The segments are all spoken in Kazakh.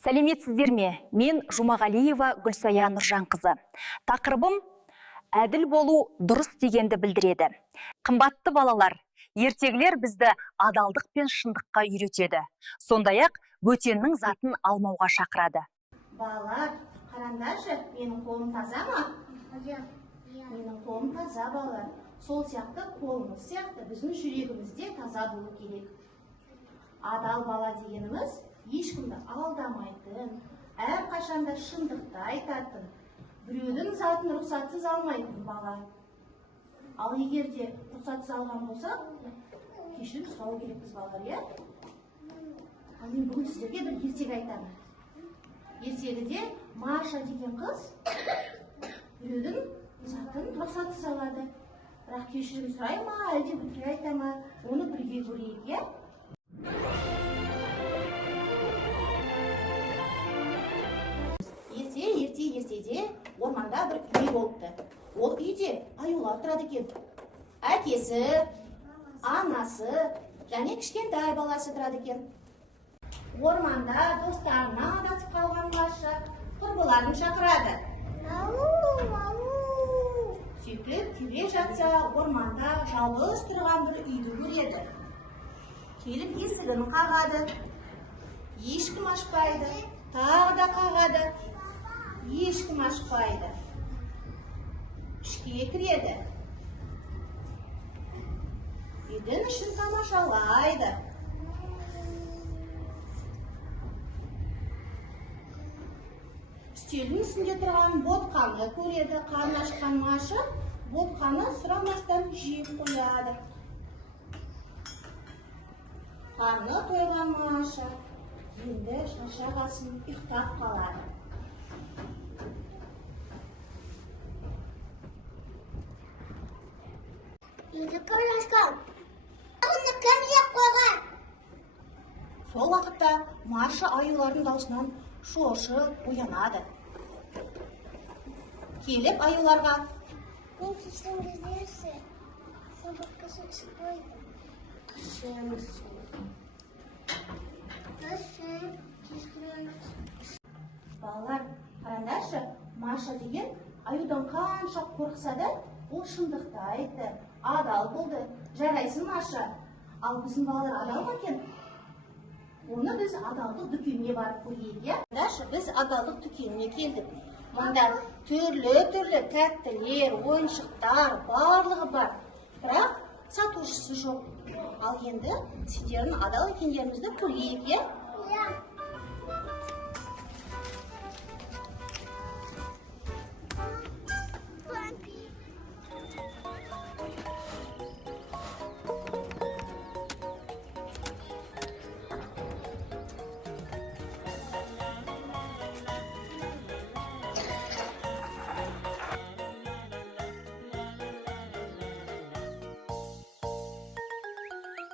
Сәлеметсіздер ме? Мен Жұмағалиева Гүлсая Нұржанқызы. Тақырыбым әділ болу дұрыс дегенді білдіреді. Қымбатты балалар, ертегілер бізді адалдық пен шындыққа үйретеді. Сондай-ақ бөтеннің затын алмауға шақырады. Балалар, қараңдаршы, менің қолым таза ма? Менің қолым таза, балалар. Сол сияқты қолымыз сияқты біздің жүрегімізде таза болу керек. Адал бала дегеніміз ешкімді алдамайтын, әрқашанда шындықты айтатын, біреудің затын рұқсатсыз алмайтын бала. Ал егер де рұқсатсыз алған болсақ, кешірім сұрау керекпіз балалар, иә? Ал мен бүгін сіздерге бір ертегі айтамын. Ертегіде Маша деген қыз біреудің затын рұқсатсыз алады. Бірақ кешірім сұрай ма, әлде өтірік айта ма? Оны бірге көрейік, иә? Ертеде орманда бір үй болыпты. Ол үйде аюлар тұрады екен. Әкесі, анасы және кішкентай баласы тұрады екен. Орманда достарына адасып қалған Маша құрбыларын шақырады. Сөйтіп келе жатса, орманда жалғыз тұрған бір үйді көреді. Келіп есігін қағады. Ешкім ашпайды. Тағы да қағады. Ешкім ашпайды. Ішке кіреді. Үйдің ішін тамашалайды. Үстелдің үстінде тұрған ботқаны көреді. Қарны ашқан Маша ботқаны сұрамастан жеп қояды. Қарны тойған Маша енді шаршағасын ұйықтап қалады. Сол уақытта Маша аюлардың даусынан шошып оянады. Келіп аюларға: "Мен кешірім берсеңізші, сабаққа шықпайды." Балалар, қараңдаршы, Маша деген аюдан қанша қорықса да, ол шындықты айтты, адал болды. Жарайсың, Маша. Ал біздің балалар адал ма екен? Оны біз адалдық дүкеніне барып көрейік, иә? Қараңдаршы, біз адалдық дүкеніне келдік. Мұнда түрлі тәттілер, ойыншықтар барлығы бар. Бірақ сатушысы жоқ. Ал енді сендердің адал екендеріңізді көрейік, иә?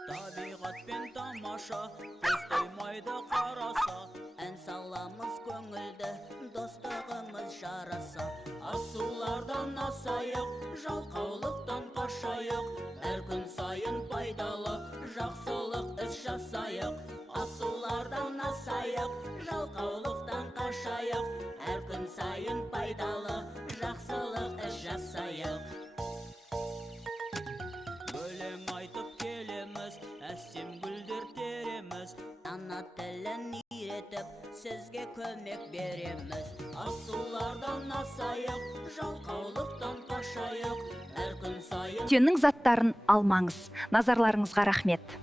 Табиғатпен тамаша, көз тоймайды қараса, ән саламыз көңілді, достығымыз жараса. Асулардан асайық, жалқаулықтан қашайық, әр күн сайын пайдалы, жақсылық іс жасайық. Асулардан асайық, жалқаулықтан қашайық, әр күн сайын пайдалы, жақсылық іс жасайық. Өлең айтып келеміз, әсем гүлдер тереміз, ана тілін үйретіп, сізге көмек береміз. Асулардан асайық, жалқаулықтан қашайық, әр күн сайын. Бөтеннің заттарын алмаңыз. Назарларыңызға рахмет.